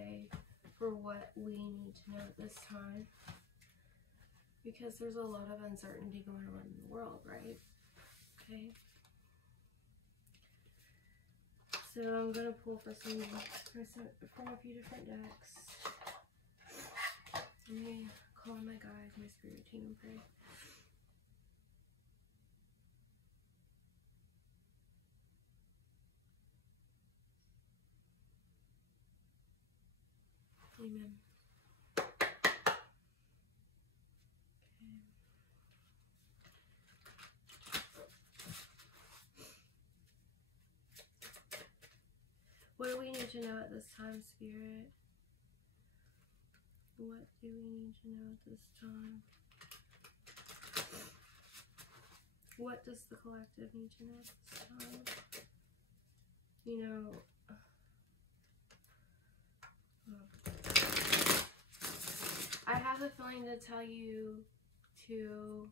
say for what we need to know at this time. Because there's a lot of uncertainty going on in the world, right? Okay. So I'm going to pull from a few different decks. Let me call on my guides, my spirit team, and pray. Amen. What do we need to know at this time, Spirit? What do we need to know at this time? What does the collective need to know at this time? You know, I have a feeling to tell you to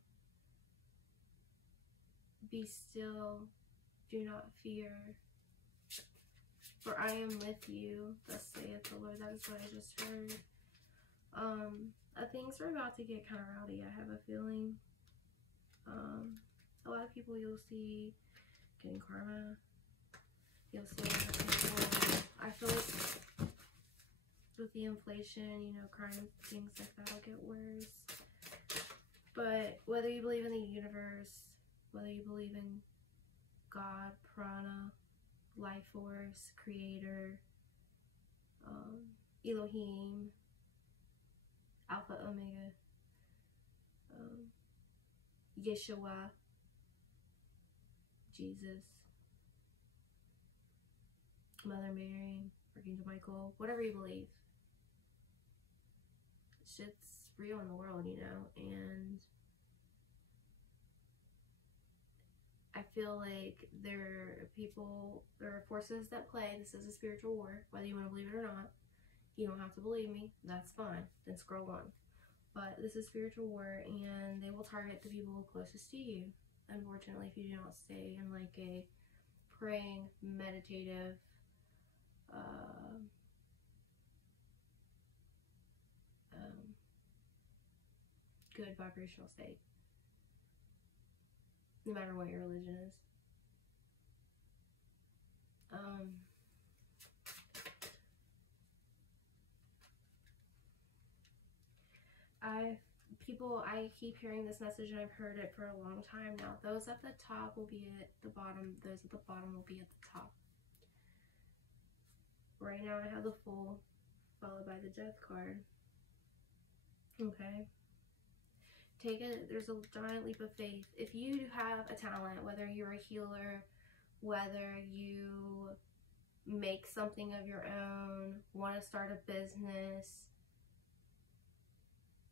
be still, do not fear. For I am with you, thus saith the Lord. That is what I just heard. Things are about to get kind of rowdy, I have a feeling. A lot of people you'll see getting karma. You'll see a lot of people, I feel like with the inflation, you know, crime, things like that will get worse. But whether you believe in the universe, whether you believe in God, Prana, life force, creator, Elohim, Alpha, Omega, Yeshua, Jesus, Mother Mary, Archangel Michael, whatever you believe, shit's real in the world, you know, and I feel like there are forces that play. This is a spiritual war, whether you want to believe it or not. You don't have to believe me, that's fine, then scroll on. But this is spiritual war, and they will target the people closest to you. Unfortunately, if you do not stay in like a praying, meditative, good vibrational state, no matter what your religion is. I keep hearing this message, and I've heard it for a long time now. Those at the top will be at the bottom. Those at the bottom will be at the top. Right now I have the Fool, followed by the Death card. Okay. There's a giant leap of faith. If you have a talent, whether you're a healer, whether you make something of your own, want to start a business,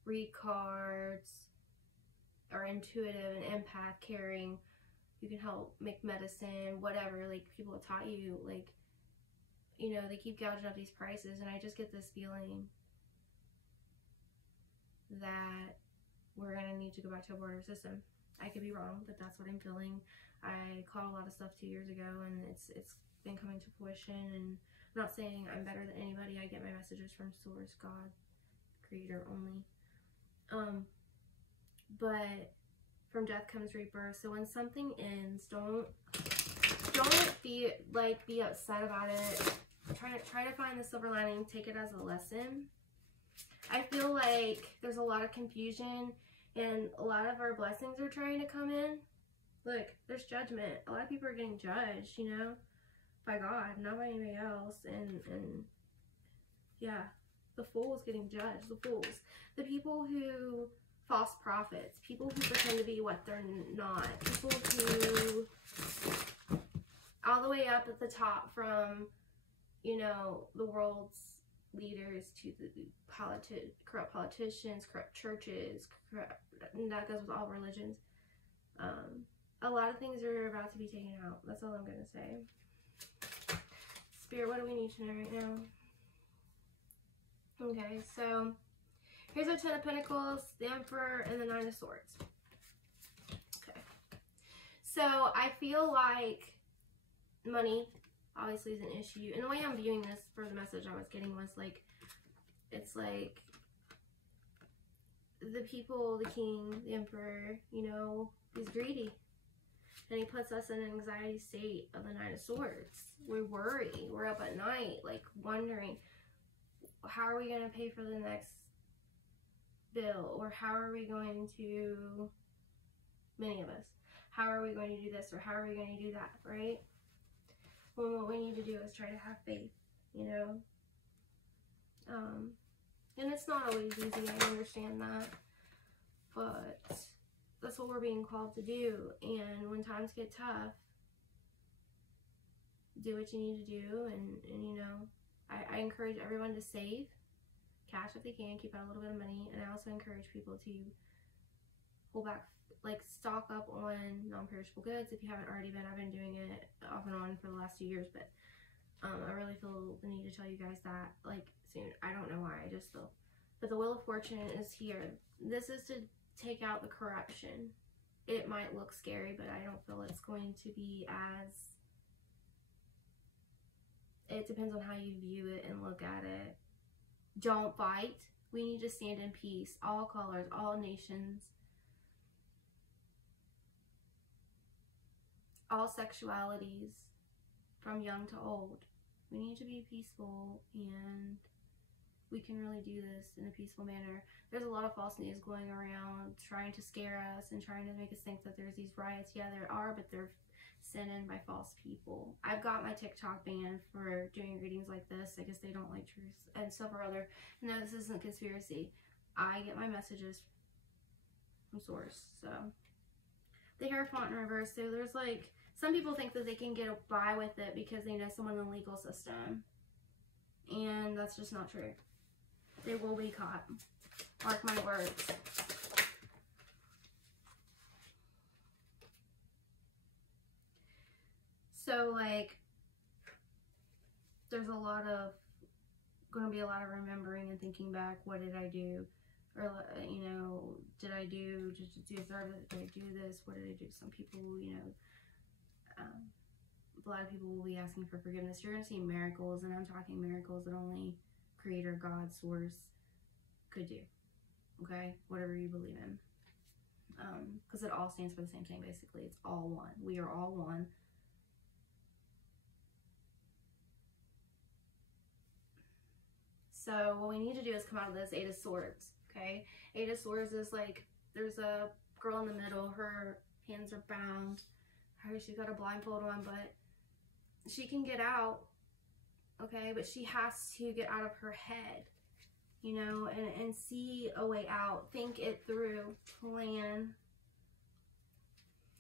read cards, are intuitive and empath, caring, you can help make medicine, whatever, like people have taught you, like, you know, they keep gouging up these prices, and I just get this feeling that we're going to need to go back to a barter system. I could be wrong, but that's what I'm feeling. I caught a lot of stuff 2 years ago, and it's been coming to fruition, and I'm not saying I'm better than anybody. I get my messages from Source, God, Creator only. But from death comes rebirth. So when something ends, don't be upset about it. Try to find the silver lining. Take it as a lesson. I feel like there's a lot of confusion, and a lot of our blessings are trying to come in. Look, there's judgment. A lot of people are getting judged, you know, by God, not by anybody else. And yeah, the Fool's getting judged. The fools, the people who false prophets, people who pretend to be what they're not, people who all the way up at the top, from, you know, the world's leaders to the corrupt politicians, corrupt churches, and that goes with all religions. A lot of things are about to be taken out. That's all I'm going to say. Spirit, what do we need to know right now? Okay, so here's our 10 of Pentacles, the Emperor, and the 9 of Swords. Okay. So I feel like money, obviously is an issue. And the way I'm viewing this for the message I was getting was like, it's like the people, the king, the emperor, you know, he's greedy. And he puts us in an anxiety state of the Knight of Swords. We worry. We're up at night, like, wondering, how are we going to pay for the next bill? Or how are we going to, many of us, how are we going to do this? Or how are we going to do that, right? When what we need to do is try to have faith, you know? And it's not always easy, I understand that. But that's what we're being called to do. And when times get tough, do what you need to do. And you know, I encourage everyone to save cash if they can, keep out a little bit of money. And I also encourage people to pull back, like stock up on non-perishable goods if you haven't already been. I've been doing it off and on for the last 2 years, but I really feel the need to tell you guys that, like, soon. I don't know why, I just feel. But the Wheel of Fortune is here. This is to take out the corruption. It might look scary, but I don't feel it's going to be as, it depends on how you view it and look at it. Don't fight. We need to stand in peace. All colors, all nations, all sexualities, from young to old. We need to be peaceful, and we can really do this in a peaceful manner. There's a lot of false news going around trying to scare us and trying to make us think that there's these riots. Yeah, there are, but they're sent in by false people. I've got my TikTok banned for doing readings like this. I guess they don't like truth and several other. No, this isn't conspiracy. I get my messages from source. So the Hierophant in reverse. So there's like, some people think that they can get by with it because they know someone in the legal system. And that's just not true. They will be caught. Mark my words. So, like, there's going to be a lot of remembering and thinking back. What did I do? Or, you know, did I deserve it? Did I do this? What did I do? Some people, you know, a lot of people will be asking for forgiveness. You're going to see miracles, and I'm talking miracles that only Creator, God, Source could do. Okay? Whatever you believe in. Because it all stands for the same thing, basically. It's all one. We are all one. So what we need to do is come out of this 8 of Swords, okay? 8 of Swords is like, there's a girl in the middle. Her hands are bound. She's got a blindfold on, but she can get out, okay? But she has to get out of her head, you know, and see a way out. Think it through. Plan.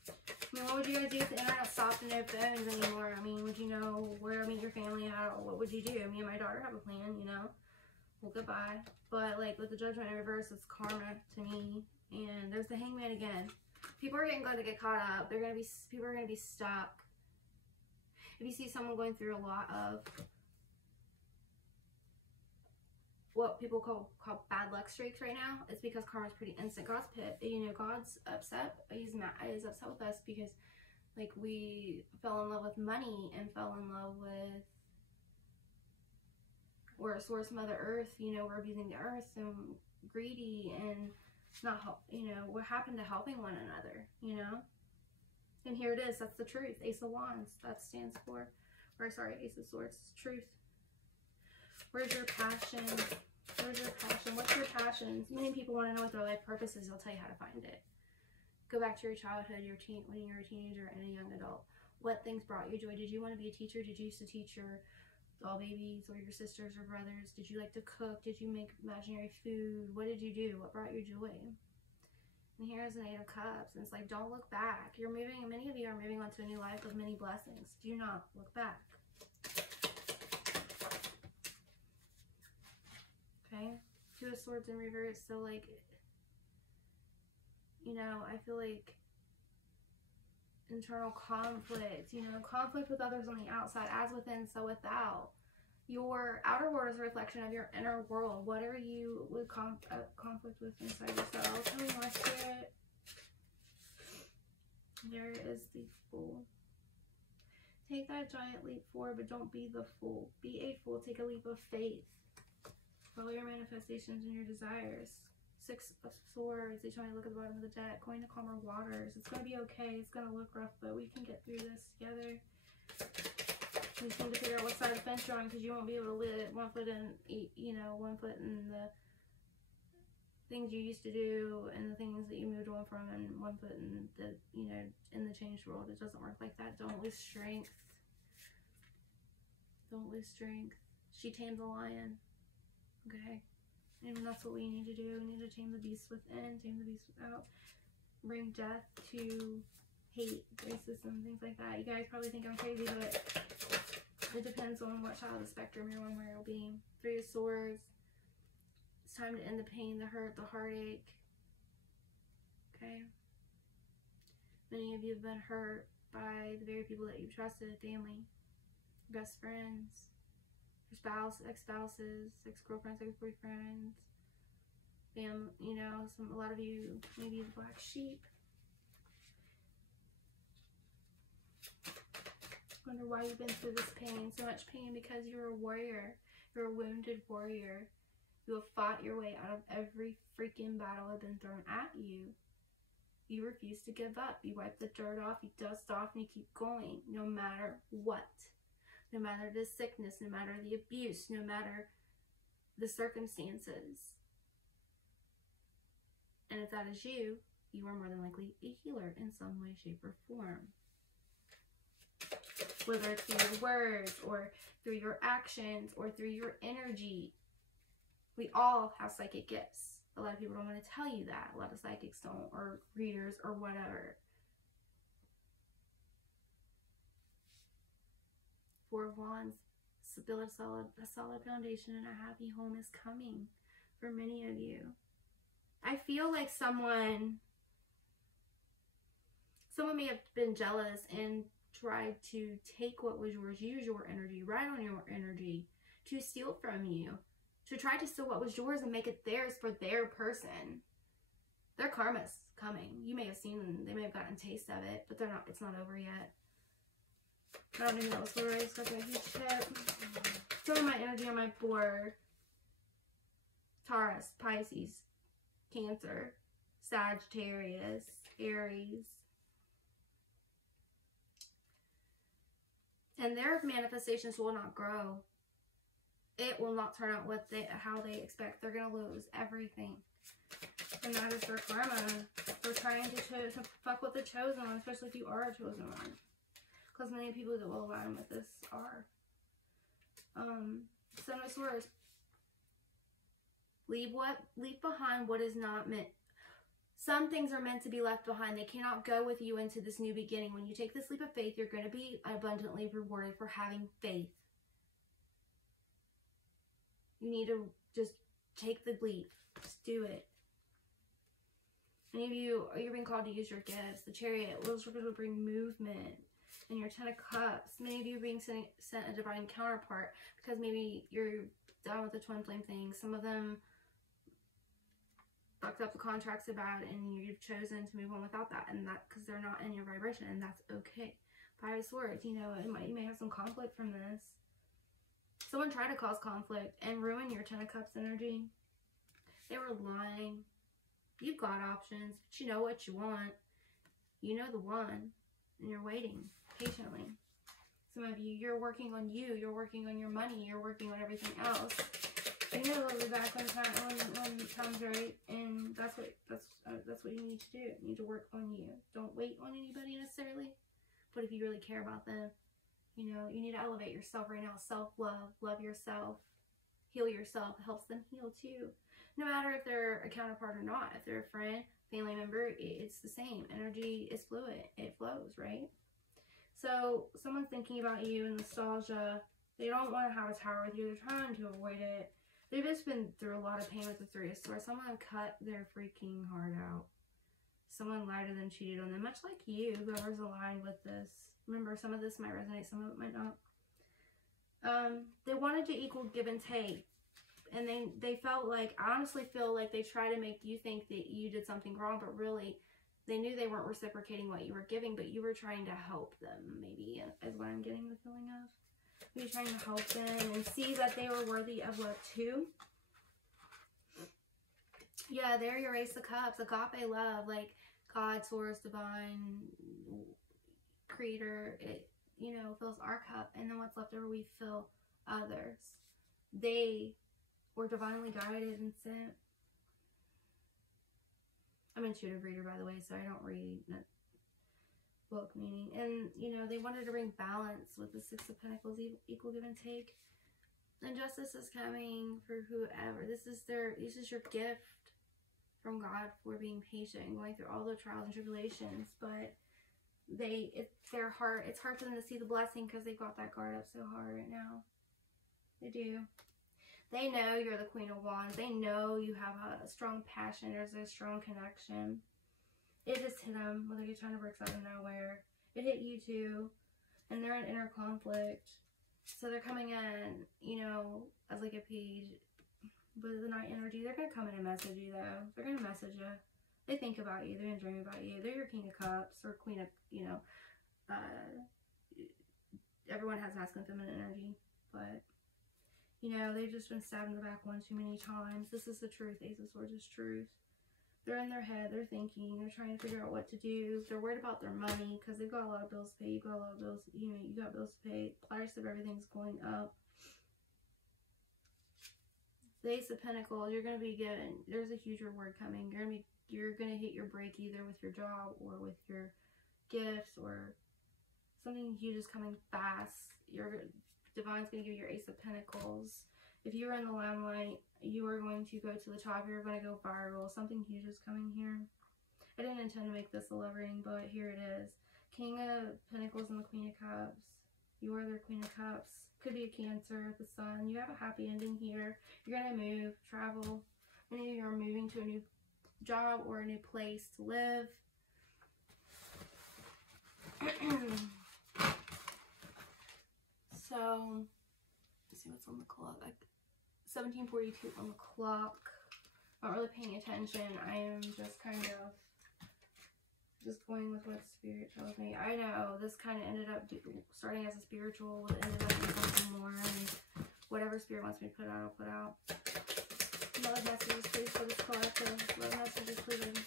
I mean, what would you guys do if the internet stopped and no phones anymore? I mean, would you know where to meet your family? What would you do? Me and my daughter have a plan, you know? Well, goodbye. But, like, with the Judgment in reverse, it's karma to me. And there's the Hangman again. People are going to get caught up. People are going to be stuck. If you see someone going through a lot of what people call bad luck streaks right now, it's because karma's pretty instant. God's God's upset. He's mad. He's upset with us because, like, we fell in love with money and fell in love with, we're a source, Mother Earth. You know, we're abusing the earth and greedy and not, you know, what happened to helping one another, you know? And here it is. That's the truth. Ace of Wands. That stands for, or sorry, Ace of Swords. Truth. Where's your passion? Where's your passion? What's your passion? Many people want to know what their life purpose is. I'll tell you how to find it. Go back to your childhood, when you were a teenager and a young adult. What things brought you joy? Did you want to be a teacher? Did you used to teach your doll babies or your sisters or brothers? Did you like to cook? Did you make imaginary food? What did you do? What brought you joy? And here's an 8 of Cups. And it's like, don't look back. You're moving, and many of you are moving on to a new life with many blessings. Do not look back. Okay? 2 of Swords in reverse. So, like, you know, I feel like internal conflict, you know, conflict with others on the outside, as within, so without. Your outer world is a reflection of your inner world. What are you with conflict with inside yourself? Tell me more, Spirit. There is the Fool. Take that giant leap forward, but don't be the fool. Be a fool. Take a leap of faith. Follow your manifestations and your desires. 6 of Swords. They tell me to look at the bottom of the deck. Going to calmer waters. It's going to be okay. It's going to look rough, but we can get through this together. You just need to figure out what side of the fence you're on, because you won't be able to live 1 foot in, you know, 1 foot in the things you used to do and the things that you moved on from, and 1 foot in the, you know, in the changed world. It doesn't work like that. Don't lose strength. Don't lose strength. She tamed the lion. Okay? And that's what we need to do. We need to tame the beast within, tame the beast without. Bring death to hate, racism, things like that. You guys probably think I'm crazy, but it depends on what side of the spectrum you're on, where you'll be. 3 of Swords. It's time to end the pain, the hurt, the heartache. Okay? Many of you have been hurt by the very people that you trusted, family, best friends, your spouse, ex-spouses, ex-girlfriends, ex-boyfriends, family, you know, a lot of you, maybe the black sheep. Wonder why you've been through this pain, so much pain, because you're a warrior. You're a wounded warrior. You have fought your way out of every freaking battle that has been thrown at you. You refuse to give up. You wipe the dirt off, you dust off, and you keep going, no matter what. No matter the sickness, no matter the abuse, no matter the circumstances. And if that is you, you are more than likely a healer in some way, shape, or form. Whether it's through your words, or through your actions, or through your energy. We all have psychic gifts. A lot of people don't want to tell you that. A lot of psychics don't, or readers, or whatever. 4 of Wands. Build a solid foundation, and a happy home is coming for many of you. I feel like someone may have been jealous and tried to take what was yours, use your energy, ride on your energy, to steal from you, to try to steal what was yours and make it theirs for their person. Their karma's coming. You may have seen them, they may have gotten a taste of it, but it's not over yet. I don't even know what's going on. I just got a huge tip. Throwing my energy on my board. Taurus, Pisces, Cancer, Sagittarius, Aries. And their manifestations will not grow. It will not turn out how they expect. They're going to lose everything. And that is their karma for trying to fuck with the chosen one, especially if you are a chosen one. Because many people that will align with this are. 7 of Swords. Leave behind what is not meant. Some things are meant to be left behind. They cannot go with you into this new beginning. When you take this leap of faith, you're going to be abundantly rewarded for having faith. You need to just take the leap. Just do it. Many of you, you're being called to use your gifts. The Chariot, those are going to bring movement. And your 10 of Cups, many of you are being sent a divine counterpart, because maybe you're done with the twin flame thing. Some of them fucked up the contracts about it, and you've chosen to move on without that, and that because they're not in your vibration, and that's okay. 5 of Swords, you know, you may have some conflict from this. Someone tried to cause conflict and ruin your 10 of Cups energy. They were lying. You've got options, but you know what you want. You know the one, and you're waiting patiently. Some of you, you're working on you. You're working on your money. You're working on everything else. You know it'll be back when it comes right, and that's what you need to do. You need to work on you. Don't wait on anybody necessarily, but if you really care about them, you know, you need to elevate yourself right now. Self-love, love yourself, heal yourself. It helps them heal too. No matter if they're a counterpart or not. If they're a friend, family member, it's the same. Energy is fluid. It flows, right? So someone's thinking about you in nostalgia. They don't want to have a tower with you. They're trying to avoid it. They've just been through a lot of pain with the 3 of Swords. Someone cut their freaking heart out. Someone lied to them, cheated on them. Much like you, whoever's aligned with this. Remember, some of this might resonate, some of it might not. They wanted to equal give and take. And they felt like, I honestly feel like they try to make you think that you did something wrong, but really, They knew they weren't reciprocating what you were giving, but you were trying to help them, maybe, is what I'm getting the feeling of. You're trying to help them and see that they were worthy of love too. Yeah, they're your Ace of Cups, agape love, like God, source, divine, creator. It, you know, fills our cup, and then what's left over, we fill others. They were divinely guided and sent. I'm an intuitive reader, by the way, so I don't read book meaning. And, you know, they wanted to bring balance with the Six of Pentacles, equal give and take. And justice is coming for whoever. This is your gift from God for being patient and going through all the trials and tribulations. But it's hard for them to see the blessing because they've got that guard up so hard right now. They do. They know you're the Queen of Wands. They know you have a strong passion. There's a strong connection. It just hit them, whether you're trying to break out of nowhere. It hit you too. And they're in inner conflict. So they're coming in, you know, as like a page. But the night energy, they're going to come in and message you though. They're going to message you. They think about you. They're going to dream about you. They're your King of Cups or Queen of, you know, everyone has masculine, feminine energy. But, you know, they've just been stabbed in the back one too many times. This is the truth. Ace of Swords is truth. They're in their head. They're thinking. They're trying to figure out what to do. They're worried about their money because they've got a lot of bills to pay. You've got a lot of bills. You know, you got bills to pay. Price of everything's going up. The Ace of Pentacles, you're going to be getting, there's a huge reward coming. You're going to hit your break either with your job or with your gifts, or something huge is coming fast. Divine's going to give you your Ace of Pentacles. If you were in the limelight, you are going to go to the top. You're going to go viral. Something huge is coming here. I didn't intend to make this a love reading, but here it is. King of Pentacles and the Queen of Cups. You are their Queen of Cups. Could be a Cancer, the Sun. You have a happy ending here. You're going to move, travel. Many of you are moving to a new job or a new place to live. So, let's see what's on the clock. Like 17:42 on the clock. Not really paying attention. I am just kind of just going with what Spirit tells me. I know this kind of ended up starting as a spiritual, but ended up being something more. And whatever Spirit wants me to put out, I'll put out. Love messages, please, for this collective. Love messages, please.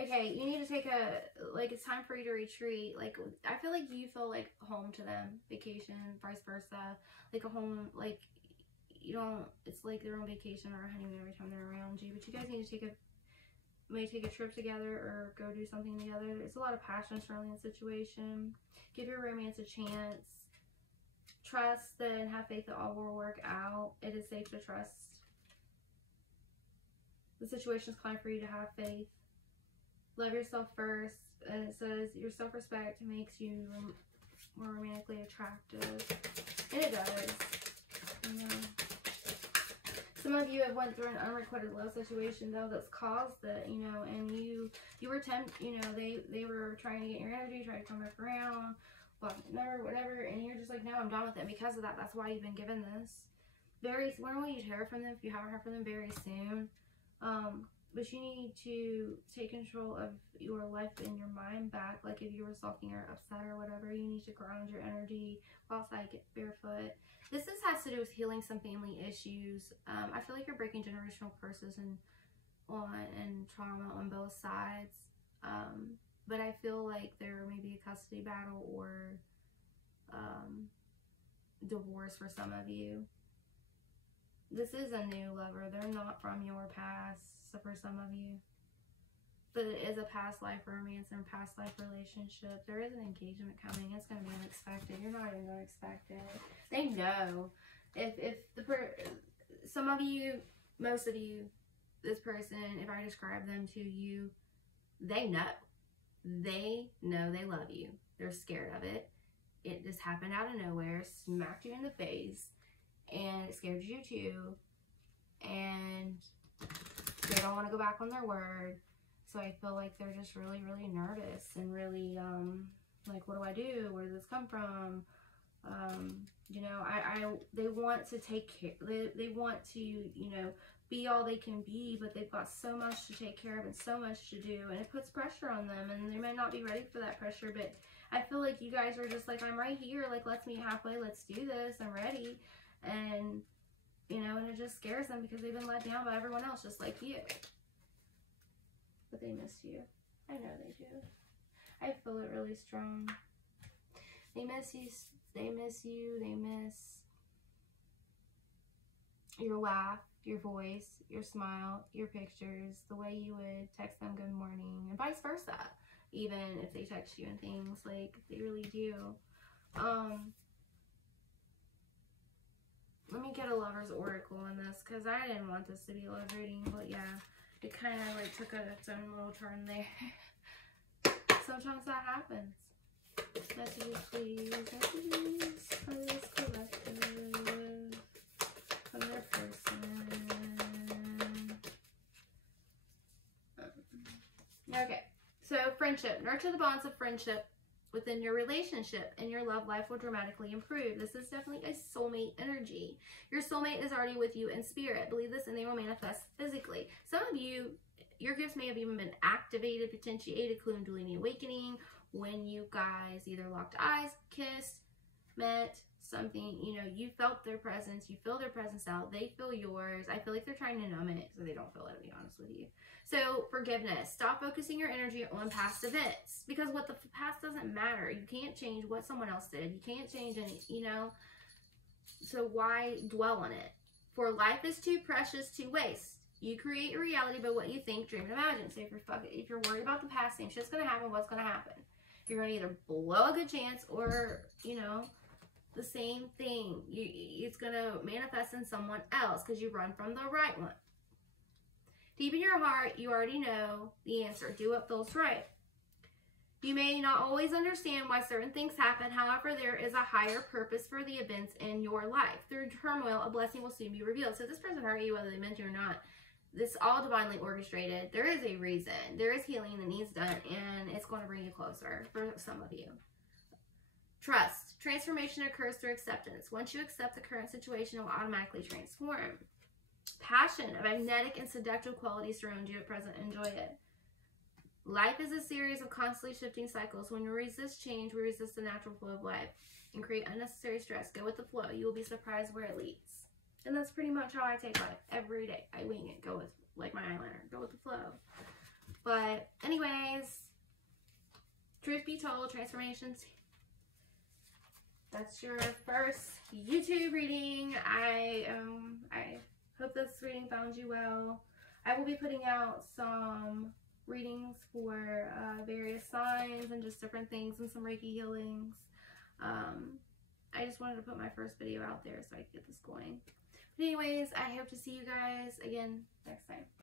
Okay, you need to take it's time for you to retreat. Like, I feel like you feel like home to them. Vacation, vice versa. Like a home, like, you don't, it's like they're on vacation or a honeymoon every time they're around you. But you guys need to maybe take a trip together or go do something together. There's a lot of passion surrounding the situation. Give your romance a chance. Trust and have faith that all will work out. It is safe to trust. The situation is calling for you to have faith. Love yourself first. And it says your self-respect makes you more romantically attractive. And it does. You know. Some of you have went through an unrequited love situation though that's caused it, you know, and you were tempted, you know, they were trying to get your energy, try to come back around, whatever, and you're just like, no, I'm done with it. Because of that, that's why you've been given this. When will you hear from them? If you haven't heard from them, very soon. But you need to take control of your life and your mind back. Like if you were sulking or upset or whatever, you need to ground your energy, go outside, get barefoot. This has to do with healing some family issues. I feel like you're breaking generational curses and trauma on both sides. But I feel like there may be a custody battle or divorce for some of you. This is a new lover. They're not from your past. So for some of you, but it is a past life romance and past life relationship. There is an engagement coming. It's going to be unexpected. You're not even going to expect it. They know. Some of you, most of you, this person, if I describe them to you, they know. They know they love you. They're scared of it. It just happened out of nowhere, smacked you in the face, and it scared you too. And they don't want to go back on their word. So I feel like they're just really, really nervous and really, like, what do I do? Where does this come from? You know, they want to take care, they want to, you know, be all they can be, but they've got so much to take care of and so much to do, and it puts pressure on them, and they might not be ready for that pressure. But I feel like you guys are just like, I'm right here, like, let's meet halfway, let's do this, I'm ready. And you know, and it just scares them because they've been let down by everyone else, just like you. But they miss you. I know they do. I feel it really strong. They miss you. They miss you. They miss your laugh, your voice, your smile, your pictures, the way you would text them good morning, and vice versa. Even if they text you and things, like, they really do. Let me get a lover's oracle on this, because I didn't want this to be a love reading, but yeah, it kind of like took its own little turn there. Sometimes that happens. Messages, please. Messages for this collective, from their person. Okay, so friendship. Nurture the bonds of friendship within your relationship, and your love life will dramatically improve. This is definitely a soulmate energy. Your soulmate is already with you in spirit. Believe this, and they will manifest physically. Some of you, your gifts may have even been activated, potentiated, Kundalini awakening, when you guys either locked eyes, kissed, met, something, you know, you felt their presence, you feel their presence out, they feel yours. I feel like they're trying to numb it, so they don't feel it, to be honest with you. So, forgiveness. Stop focusing your energy on past events, because what the past doesn't matter. You can't change what someone else did. You can't change any, you know, so why dwell on it? For life is too precious to waste. You create your reality by what you think, dream, and imagine. So if you're worried about the past, same shit's gonna happen. What's gonna happen? You're gonna either blow a good chance, or, you know, the same thing. It's gonna manifest in someone else because you run from the right one. Deep in your heart, you already know the answer. Do what feels right. You may not always understand why certain things happen. However, there is a higher purpose for the events in your life. Through turmoil, a blessing will soon be revealed. So this person hurt you whether they meant to or not. This all divinely orchestrated. There is a reason. There is healing that needs done, and it's going to bring you closer for some of you. Trust. Transformation occurs through acceptance. Once you accept the current situation, it will automatically transform. Passion. A magnetic and seductive quality surround you at present. Enjoy it. Life is a series of constantly shifting cycles. When we resist change, we resist the natural flow of life and create unnecessary stress. Go with the flow. You will be surprised where it leads. And that's pretty much how I take life every day. I wing it. Go with, like my eyeliner. Go with the flow. But anyways, truth be told, transformations. That's your first YouTube reading. I hope this reading found you well. I will be putting out some readings for various signs and just different things, and some Reiki healings. I just wanted to put my first video out there so I could get this going. But anyways, I hope to see you guys again next time.